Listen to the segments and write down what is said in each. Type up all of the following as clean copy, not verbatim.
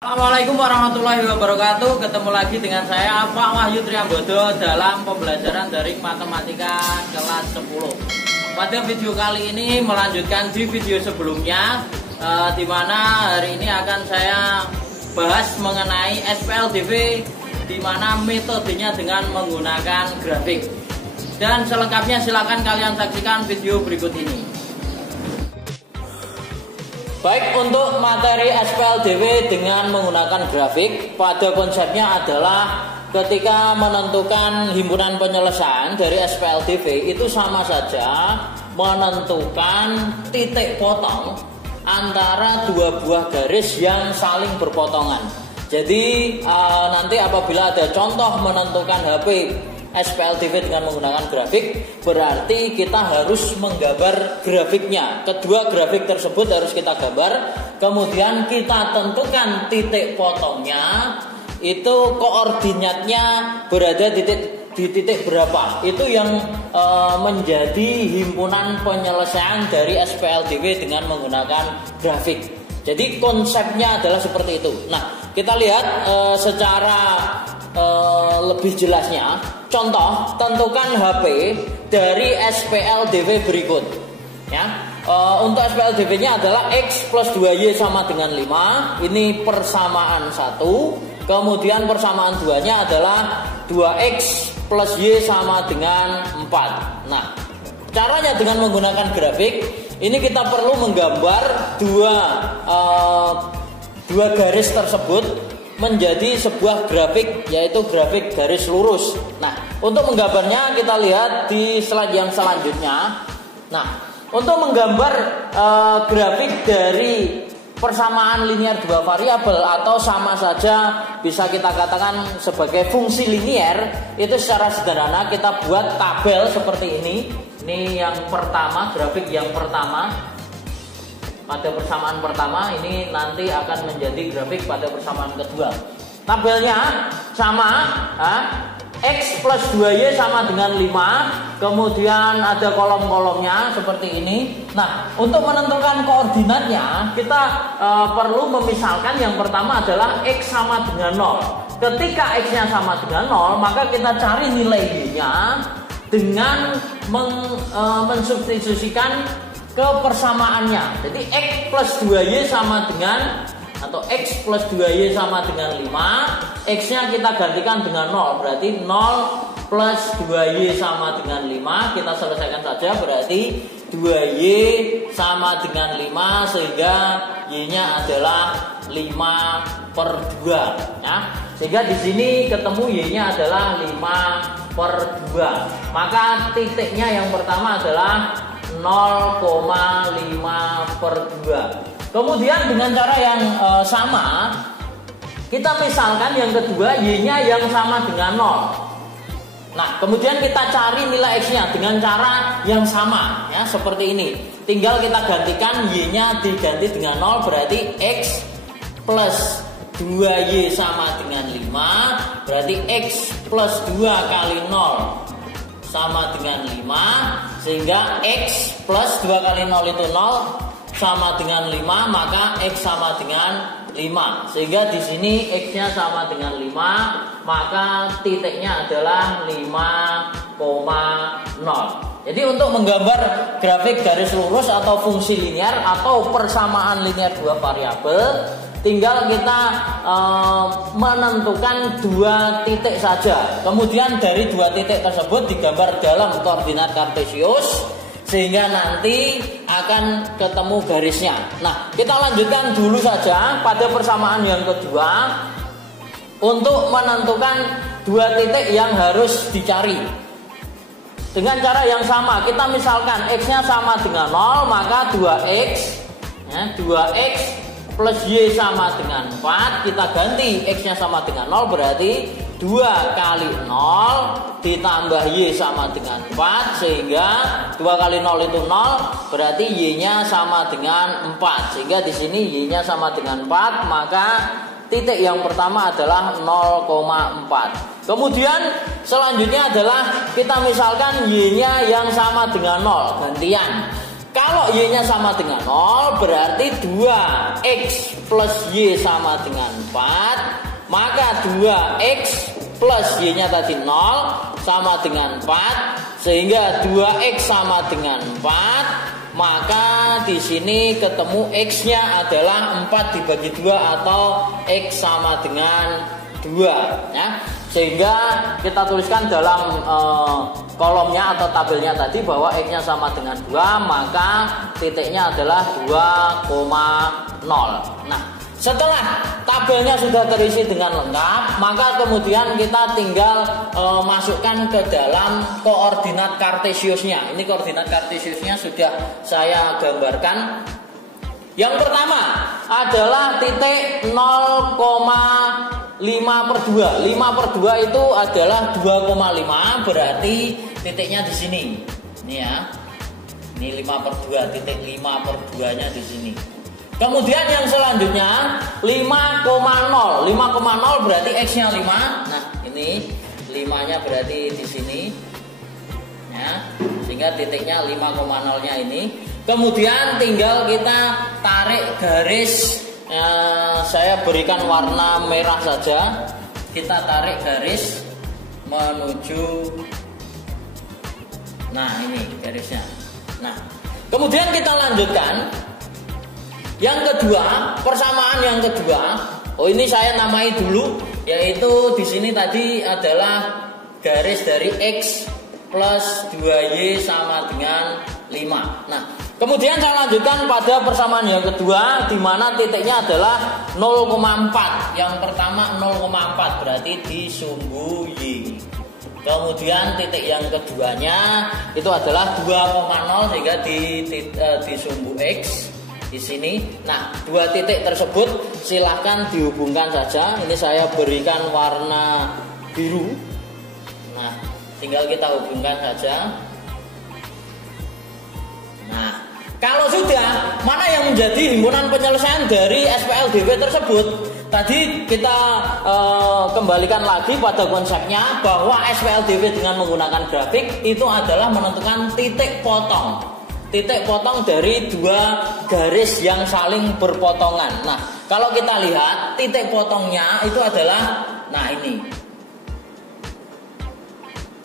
Assalamualaikum warahmatullahi wabarakatuh. Ketemu lagi dengan saya Pak Wahyu Triambodo dalam pembelajaran daring matematika kelas 10. Pada video kali ini melanjutkan di video sebelumnya, di mana hari ini akan saya bahas mengenai SPLDV, di mana metodenya dengan menggunakan grafik. Dan selengkapnya silakan kalian saksikan video berikut ini. Baik, untuk materi SPLDW dengan menggunakan grafik, pada konsepnya adalah ketika menentukan himpunan penyelesaian dari SPLDW itu sama saja menentukan titik potong antara dua buah garis yang saling berpotongan. Jadi nanti apabila ada contoh menentukan HP SPLDV dengan menggunakan grafik, berarti kita harus menggambar grafiknya. Kedua grafik tersebut harus kita gambar, kemudian kita tentukan titik potongnya, itu koordinatnya berada di titik berapa. Itu yang menjadi himpunan penyelesaian dari SPLDV dengan menggunakan grafik. Jadi konsepnya adalah seperti itu. Nah, kita lihat secara lebih jelasnya. Contoh, tentukan HP dari SPLDV berikut. Ya, untuk SPLDV-nya adalah X plus 2Y sama dengan 5. Ini persamaan 1. Kemudian persamaan 2-nya adalah 2X plus Y sama dengan 4. Nah, caranya dengan menggunakan grafik. Ini kita perlu menggambar dua garis tersebut menjadi sebuah grafik, yaitu grafik garis lurus. Nah, untuk menggambarnya kita lihat di slide yang selanjutnya. Nah, untuk menggambar grafik dari persamaan linear dua variabel atau sama saja bisa kita katakan sebagai fungsi linear, itu secara sederhana kita buat tabel seperti ini. Ini yang pertama, grafik yang pertama. Pada persamaan pertama ini nanti akan menjadi grafik pada persamaan kedua. Tabelnya sama, X plus 2Y sama dengan 5. Kemudian ada kolom-kolomnya seperti ini. Nah, untuk menentukan koordinatnya kita perlu memisalkan. Yang pertama adalah X sama dengan 0. Ketika X-nya sama dengan 0, maka kita cari nilai Y-nya dengan mensubstitusikan ke persamaannya. Jadi X plus 2Y sama dengan, atau X plus 2Y sama dengan 5. X nya kita gantikan dengan 0. Berarti 0 plus 2Y sama dengan 5. Kita selesaikan saja. Berarti 2Y sama dengan 5, sehingga Y nya adalah 5 per 2 ya. Sehingga di sini ketemu Y nya adalah 5 per 2. Maka titiknya yang pertama adalah 0,5 per 2. Kemudian dengan cara yang sama, kita misalkan yang kedua Y-nya yang sama dengan 0. Nah, kemudian kita cari nilai X-nya dengan cara yang sama ya, seperti ini. Tinggal kita gantikan Y-nya diganti dengan 0, berarti X plus 2Y sama dengan 5. Berarti X plus 2 kali 0 sama dengan 5, sehingga X plus 2 kali 0 itu 0 sama dengan 5, maka X sama dengan 5. Sehingga di sini X-nya sama dengan 5, maka titiknya adalah 5,0. Jadi untuk menggambar grafik garis lurus atau fungsi linear atau persamaan linear dua variabel, tinggal kita menentukan dua titik saja. Kemudian dari dua titik tersebut digambar dalam koordinat kartesius, sehingga nanti akan ketemu garisnya. Nah, kita lanjutkan dulu saja pada persamaan yang kedua untuk menentukan dua titik yang harus dicari. Dengan cara yang sama, kita misalkan X-nya sama dengan 0, maka 2X ya, 2X plus Y sama dengan 4, kita ganti X-nya sama dengan 0, berarti 2 kali 0 ditambah Y sama dengan 4, sehingga 2 kali 0 itu 0, berarti Y-nya sama dengan 4. Sehingga di sini Y-nya sama dengan 4, maka titik yang pertama adalah 0,4. Kemudian selanjutnya adalah kita misalkan Y-nya yang sama dengan 0, gantian. kalau Y-nya sama dengan 0 berarti 2X plus Y sama dengan 4. Maka 2X plus Y-nya tadi 0 sama dengan 4. Sehingga 2X sama dengan 4. Maka di sini ketemu X-nya adalah 4 dibagi 2 atau X sama dengan 2 ya. Sehingga kita tuliskan dalam kolomnya atau tabelnya tadi bahwa X-nya sama dengan 2, maka titiknya adalah 2,0. Nah, setelah tabelnya sudah terisi dengan lengkap, maka kemudian kita tinggal masukkan ke dalam koordinat kartesiusnya. Ini koordinat kartesiusnya sudah saya gambarkan. Yang pertama adalah titik 0,5/2. 5/2 itu adalah 2,5, berarti titiknya di sini. Ini ya. Ini 5/2, titik 5/2-nya di sini. Kemudian yang selanjutnya 5,0. 5,0 berarti X-nya 5. Nah, ini 5-nya berarti di sini. Ya. Sehingga titiknya 5,0-nya ini. Kemudian tinggal kita tarik garis, saya berikan warna merah saja. Kita tarik garis menuju, nah ini garisnya. Nah, kemudian kita lanjutkan. Yang kedua, persamaan yang kedua. Oh, ini saya namai dulu, yaitu di sini tadi adalah garis dari X plus 2Y sama dengan 5. Nah, kemudian saya lanjutkan pada persamaan yang kedua, di mana titiknya adalah 0,4. Yang pertama 0,4 berarti di sumbu Y. Kemudian titik yang keduanya itu adalah 2,0 sehingga di sumbu X di sini. Nah, dua titik tersebut silahkan dihubungkan saja. Ini saya berikan warna biru. Nah, tinggal kita hubungkan saja. Nah, kalau sudah, mana yang menjadi himpunan penyelesaian dari SPLDW tersebut? Tadi kita kembalikan lagi pada konsepnya bahwa SPLDW dengan menggunakan grafik itu adalah menentukan titik potong. Titik potong dari dua garis yang saling berpotongan. Nah, kalau kita lihat titik potongnya itu adalah, nah ini,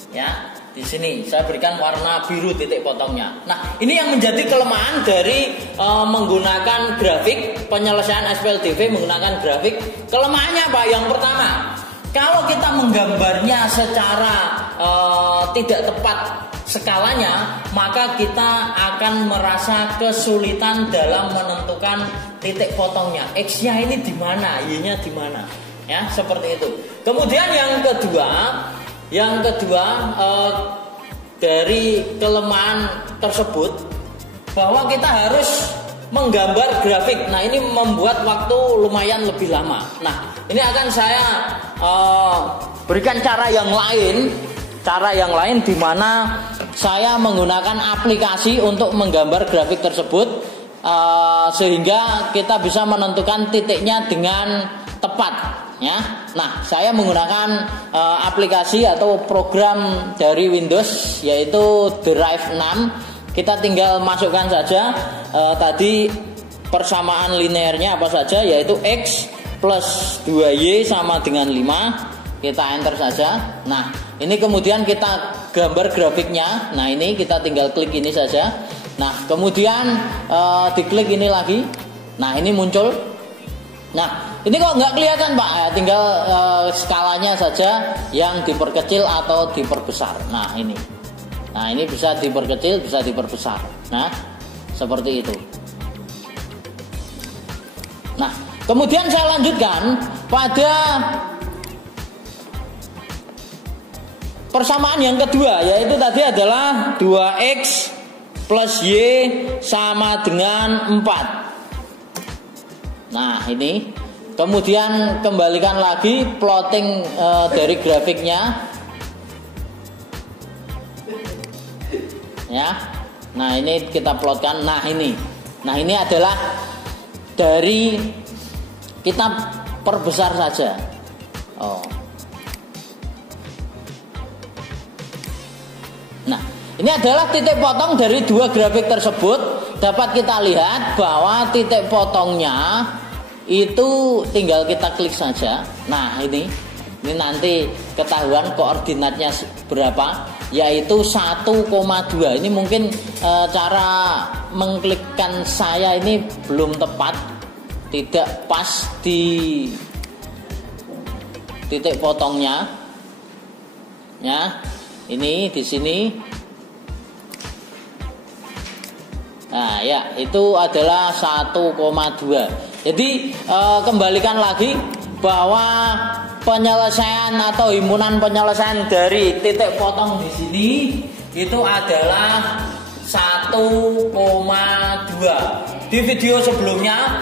ya. Di sini saya berikan warna biru titik potongnya. Nah, ini yang menjadi kelemahan dari menggunakan grafik, penyelesaian SPLDW menggunakan grafik. Kelemahannya apa? Yang pertama, kalau kita menggambarnya secara tidak tepat skalanya, maka kita akan merasa kesulitan dalam menentukan titik potongnya. X-nya ini di mana, Y-nya di mana? Ya, seperti itu. Kemudian yang kedua dari kelemahan tersebut bahwa kita harus menggambar grafik. Nah, ini membuat waktu lumayan lebih lama. Nah, ini akan saya berikan cara yang lain di mana saya menggunakan aplikasi untuk menggambar grafik tersebut sehingga kita bisa menentukan titiknya dengan tepat. Ya, nah saya menggunakan aplikasi atau program dari Windows yaitu Drive 6. Kita tinggal masukkan saja tadi persamaan linearnya apa saja, yaitu X plus 2Y sama dengan 5. Kita enter saja. Nah, ini kemudian kita gambar grafiknya. Nah, ini kita tinggal klik ini saja. Nah, kemudian diklik ini lagi. Nah, ini muncul. Nah, ini kok nggak kelihatan, Pak? Ya, tinggal skalanya saja yang diperkecil atau diperbesar. Nah, ini. Nah, ini bisa diperkecil, bisa diperbesar. Nah, seperti itu. Nah, kemudian saya lanjutkan pada persamaan yang kedua, yaitu tadi adalah 2X plus Y sama dengan 4. Nah, ini kemudian kembalikan lagi plotting dari grafiknya, ya. Nah, ini kita plotkan. Nah, ini adalah dari kita perbesar saja. Oh. Nah, ini adalah titik potong dari dua grafik tersebut. dapat kita lihat bahwa titik potongnya itu tinggal kita klik saja. Nah, ini nanti ketahuan koordinatnya berapa, yaitu 1,2. Ini mungkin cara mengklikkan saya ini belum tepat, tidak pas di titik potongnya. Ya, ini di sini. Nah, ya, itu adalah 1,2. Jadi kembalikan lagi bahwa penyelesaian atau himpunan penyelesaian dari titik potong di sini itu adalah 1,2. Di video sebelumnya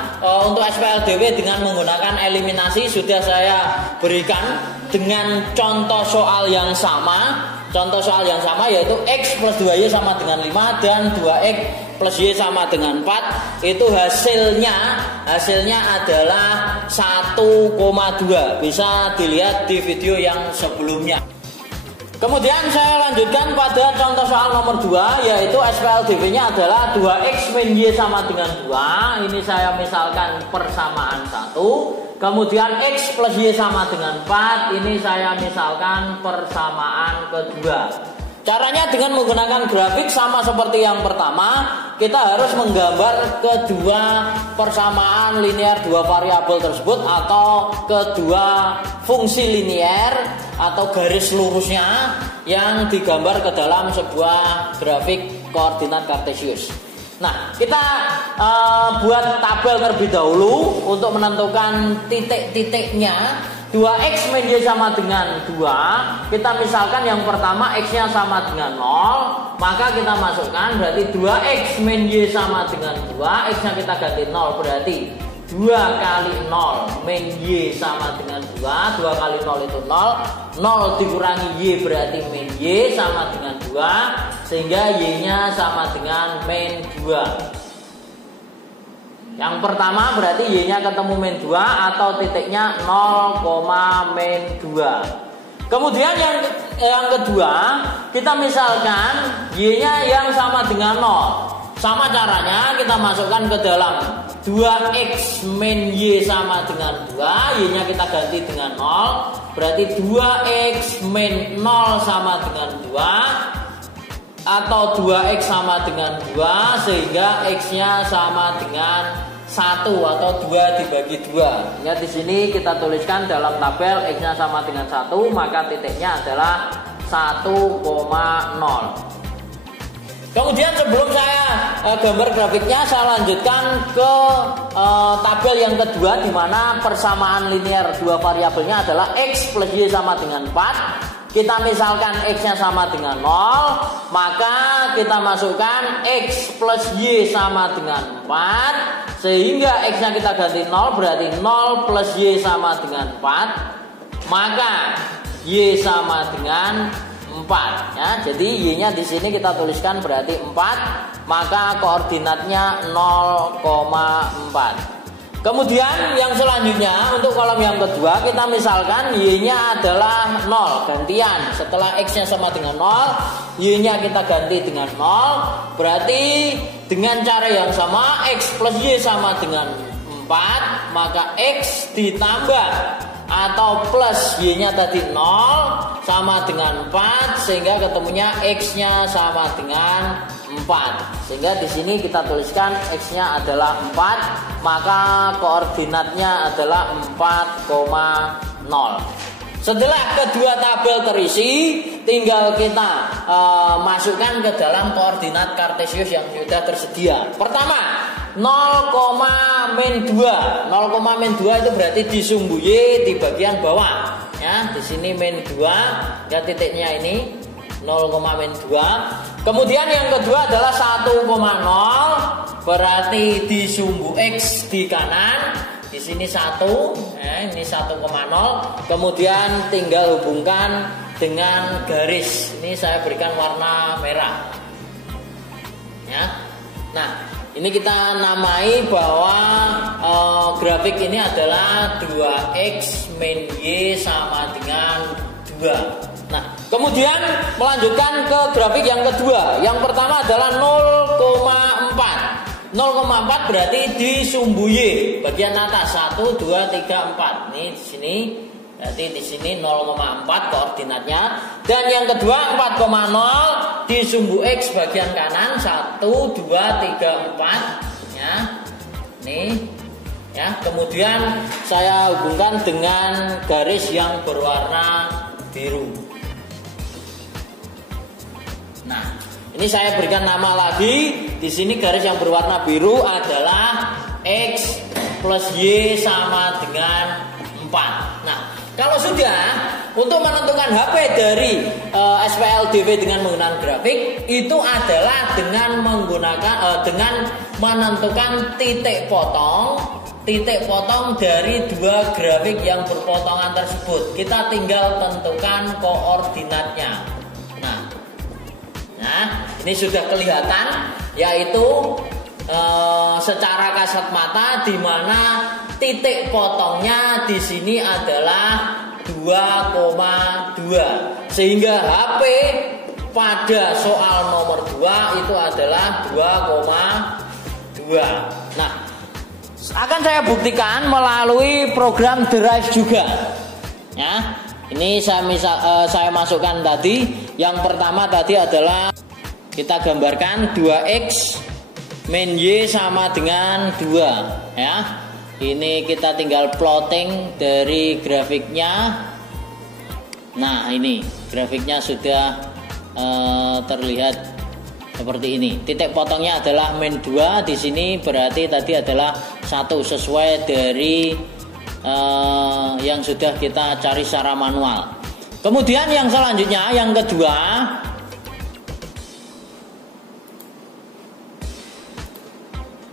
untuk SPLDW dengan menggunakan eliminasi sudah saya berikan dengan contoh soal yang sama. Contoh soal yang sama yaitu X plus 2Y sama dengan 5 dan 2X plus Y sama dengan 4. Itu hasilnya adalah 1,2. Bisa dilihat di video yang sebelumnya. Kemudian saya lanjutkan pada contoh soal nomor 2, yaitu SPLDW-nya adalah 2X min Y sama dengan 2. Ini saya misalkan persamaan 1. Kemudian X plus Y sama dengan 4. Ini saya misalkan persamaan kedua. Caranya dengan menggunakan grafik sama seperti yang pertama. Kita harus menggambar kedua persamaan linear dua variabel tersebut atau kedua fungsi linear atau garis lurusnya yang digambar ke dalam sebuah grafik koordinat kartesius. Nah, kita buat tabel terlebih dahulu untuk menentukan titik-titiknya. 2X min Y sama dengan 2. Kita misalkan yang pertama X-nya sama dengan 0, maka kita masukkan berarti 2X min Y sama dengan 2. X-nya kita ganti 0, berarti 2 kali 0 min Y sama dengan 2. 2 kali 0 itu 0. 0 dikurangi Y berarti min Y sama dengan 2, sehingga Y-nya sama dengan min 2. Yang pertama berarti Y-nya ketemu min 2 atau titiknya 0, min 2. Kemudian yang kedua, kita misalkan Y-nya yang sama dengan 0. Sama caranya kita masukkan ke dalam 2X min Y sama dengan 2. Y-nya kita ganti dengan 0. Berarti 2X min 0 sama dengan 2. Atau 2X sama dengan 2, sehingga X-nya sama dengan 1 atau 2 dibagi 2. Ya, di sini kita tuliskan dalam tabel X-nya sama dengan 1, maka titiknya adalah 1,0. Kemudian sebelum saya gambar grafiknya, saya lanjutkan ke tabel yang kedua, di mana persamaan linear dua variabelnya adalah X plus Y sama dengan 4. Kita misalkan X-nya sama dengan 0, maka kita masukkan X plus Y sama dengan 4, sehingga X-nya kita ganti 0, berarti 0 plus Y sama dengan 4, maka Y sama dengan 4. Ya, jadi Y-nya di sini kita tuliskan berarti 4, maka koordinatnya 0,4. Kemudian yang selanjutnya untuk kolom yang kedua, kita misalkan Y-nya adalah 0, gantian. Setelah X-nya sama dengan 0, Y-nya kita ganti dengan 0. Berarti dengan cara yang sama, X plus Y sama dengan 4, maka X ditambah atau plus Y-nya tadi 0 sama dengan 4, sehingga ketemunya X-nya sama dengan 4. Sehingga di sini kita tuliskan X-nya adalah 4, maka koordinatnya adalah 4,0. Setelah kedua tabel terisi, tinggal kita masukkan ke dalam koordinat kartesius yang sudah tersedia. Pertama, 0, min 2. 0, min 2 itu berarti disumbu Y di bagian bawah. Ya, di sini min 2, ya titiknya ini 0, min 2. Kemudian yang kedua adalah 1,0, berarti disumbu X di kanan. Di sini 1, ini 1,0. Kemudian tinggal hubungkan dengan garis. Ini saya berikan warna merah. Ya. Nah, ini kita namai bahwa grafik ini adalah 2X min Y sama dengan 2. Nah, kemudian melanjutkan ke grafik yang kedua. Yang pertama adalah 0,4. 0,4 berarti di sumbu Y bagian atas 1, 2, 3, 4. Ini di sini. Berarti di sini 0,4 koordinatnya. Dan yang kedua 4,0 di sumbu X bagian kanan 1, 2, 3, 4 ya. Nih ya. Kemudian saya hubungkan dengan garis yang berwarna biru. Nah, ini saya berikan nama lagi. Di sini garis yang berwarna biru adalah X plus Y sama dengan 4. Nah, kalau sudah untuk menentukan HP dari SPLDV dengan menggunakan grafik itu adalah dengan dengan menentukan titik potong dari dua grafik yang berpotongan tersebut. Kita tinggal tentukan koordinatnya. Nah, ini sudah kelihatan, yaitu secara kasat mata di mana titik potongnya di sini adalah 2,2. Sehingga HP pada soal nomor 2 itu adalah 2,2. Nah, akan saya buktikan melalui program Drive juga. Ya, ini saya masukkan tadi. Yang pertama tadi adalah kita gambarkan 2X min Y sama dengan 2 ya. Ini kita tinggal plotting dari grafiknya. Nah, ini grafiknya sudah terlihat seperti ini. Titik potongnya adalah min 2 di sini, berarti tadi adalah 1 sesuai dari yang sudah kita cari secara manual. Kemudian yang selanjutnya, yang kedua,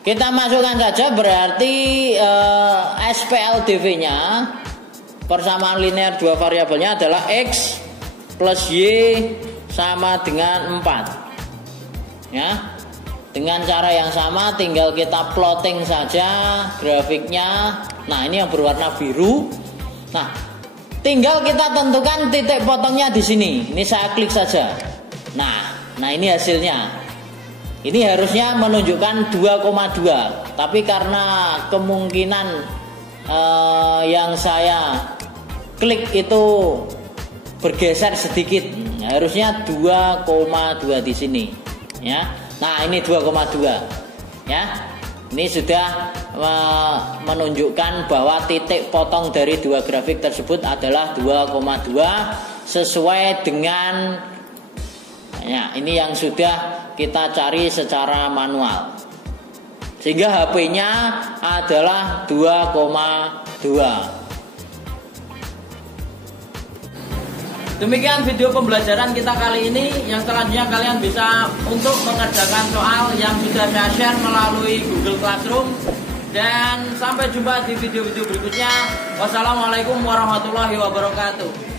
kita masukkan saja berarti SPLDV-nya persamaan linear dua variabelnya adalah X plus Y sama dengan 4 ya. Dengan cara yang sama tinggal kita plotting saja grafiknya. Nah, ini yang berwarna biru. Nah, tinggal kita tentukan titik potongnya di sini. Ini saya klik saja. Nah ini hasilnya. Ini harusnya menunjukkan 2,2. Tapi karena kemungkinan yang saya klik itu bergeser sedikit, harusnya 2,2 di sini. Ya. Nah, ini 2,2. Ya. Ini sudah menunjukkan bahwa titik potong dari dua grafik tersebut adalah 2,2 sesuai dengan ya, ini yang sudah kita cari secara manual. Sehingga HP-nya adalah 2,2. Demikian video pembelajaran kita kali ini. Yang selanjutnya kalian bisa untuk mengerjakan soal yang sudah saya share melalui Google Classroom. Dan sampai jumpa di video-video berikutnya. Wassalamualaikum warahmatullahi wabarakatuh.